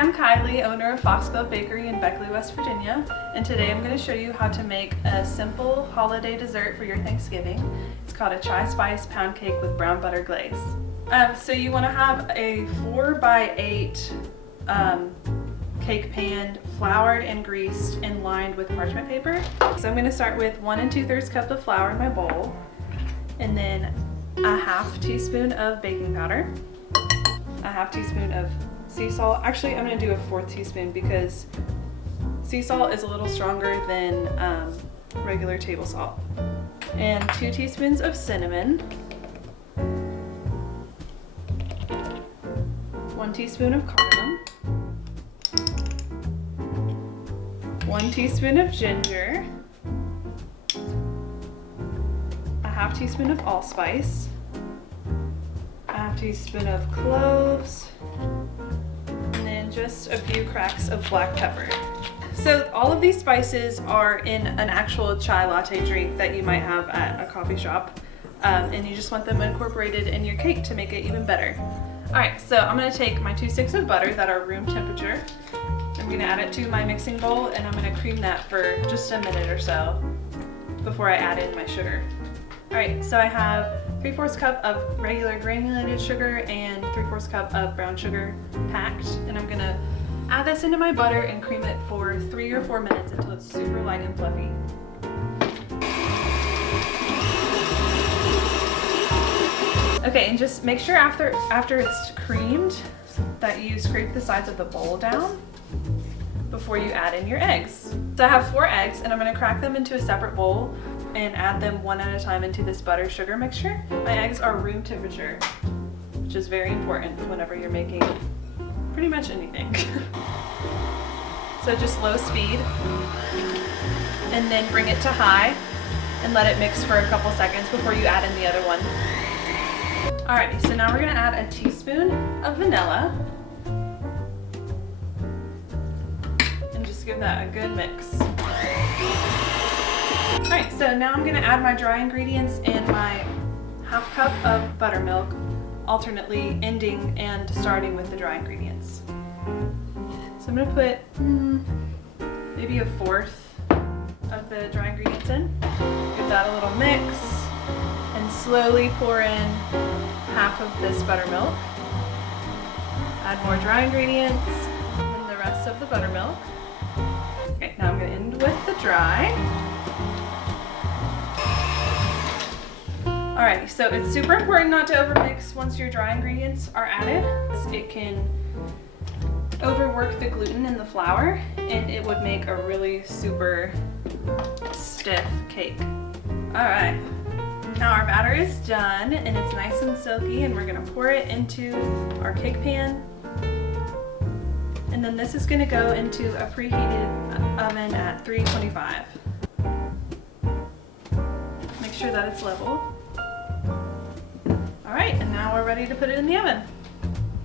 I'm Kylie, owner of Foxglove Bakery in Beckley, West Virginia, and today I'm going to show you how to make a simple holiday dessert for your Thanksgiving. It's called a chai spice pound cake with brown butter glaze. So you want to have a 4x8 cake pan, floured and greased and lined with parchment paper. So I'm going to start with 1 2/3 cup of flour in my bowl, and then a half teaspoon of baking powder, a half teaspoon of sea salt. Actually, I'm going to do a 1/4 teaspoon because sea salt is a little stronger than regular table salt. And 2 teaspoons of cinnamon, 1 teaspoon of cardamom, 1 teaspoon of ginger, a half teaspoon of allspice, a half teaspoon of cloves, and then just a few cracks of black pepper. So all of these spices are in an actual chai latte drink that you might have at a coffee shop, and you just want them incorporated in your cake to make it even better. Alright, so I'm going to take my 2 sticks of butter that are room temperature. I'm going to add it to my mixing bowl, and I'm going to cream that for just a minute or so before I add in my sugar. Alright, so I have 3/4 cup of regular granulated sugar and 3/4 cup of brown sugar packed, and I'm going to add this into my butter and cream it for 3 or 4 minutes until it's super light and fluffy. Okay, and just make sure after it's creamed that you scrape the sides of the bowl down before you add in your eggs. So I have 4 eggs, and I'm going to crack them into a separate bowl and add them one at a time into this butter sugar mixture. My eggs are room temperature, which is very important whenever you're making pretty much anything. So just low speed, and then bring it to high and let it mix for a couple seconds before you add in the other one. Alrighty, so now we're going to add a teaspoon of vanilla and just give that a good mix. Alright, so now I'm going to add my dry ingredients and my half cup of buttermilk, alternately ending and starting with the dry ingredients. So I'm going to put maybe a 1/4 of the dry ingredients in, give that a little mix, and slowly pour in half of this buttermilk. Add more dry ingredients and the rest of the buttermilk. Okay, now I'm going to end with the dry. Alrighty, so it's super important not to overmix once your dry ingredients are added. It can overwork the gluten in the flour, and it would make a really super stiff cake. Alright, now our batter is done and it's nice and silky, and we're going to pour it into our cake pan. And then this is going to go into a preheated oven at 325. Make sure that it's level. Alright, and now we're ready to put it in the oven.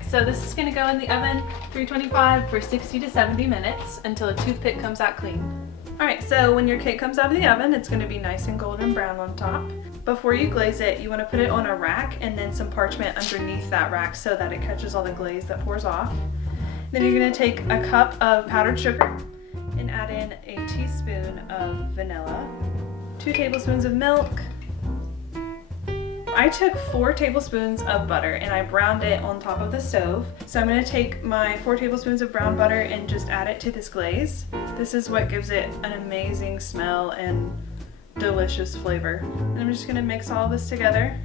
So this is going to go in the oven 325 for 60 to 70 minutes until a toothpick comes out clean. Alright, so when your cake comes out of the oven, it's going to be nice and golden brown on top. Before you glaze it, you want to put it on a rack and then some parchment underneath that rack so that it catches all the glaze that pours off. Then you're going to take a cup of powdered sugar and add in a teaspoon of vanilla, 2 tablespoons of milk. I took 4 tablespoons of butter and I browned it on top of the stove. So I'm going to take my 4 tablespoons of brown butter and just add it to this glaze. This is what gives it an amazing smell and delicious flavor. And I'm just going to mix all this together.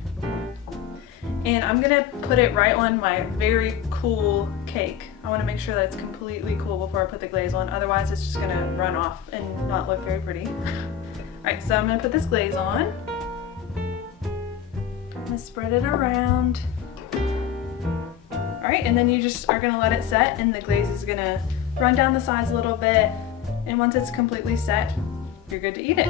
And I'm going to put it right on my very cool cake. I want to make sure that it's completely cool before I put the glaze on, otherwise it's just going to run off and not look very pretty. Alright, so I'm going to put this glaze on. Spread it around. Alright, and then you just are going to let it set, and the glaze is going to run down the sides a little bit, and once it's completely set, you're good to eat it.